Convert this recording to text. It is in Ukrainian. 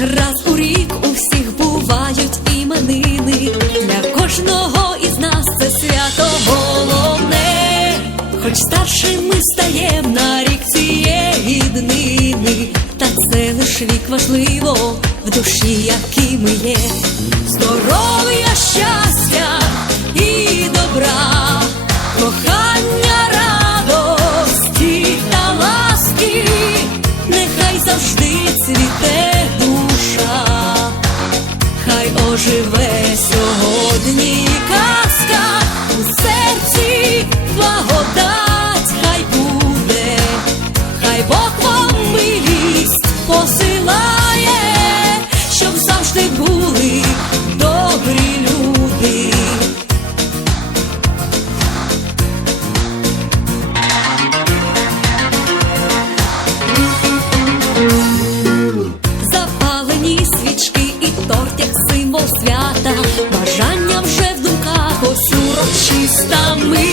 Раз у рік у всіх бувають іменини. Для кожного Хоч ми стаєм на рік цієї днини, та це лиш вік важливо в душі, які ми є. Здоров'я, щастя і добра, кохання, радості та ласки, нехай завжди цвіте душа, хай оживе сьогодні хай Бог вам милість посилає, щоб завжди були добрі люди. Запалені свічки і торт, як символ свята, бажання вже в думках ось урочиста ми.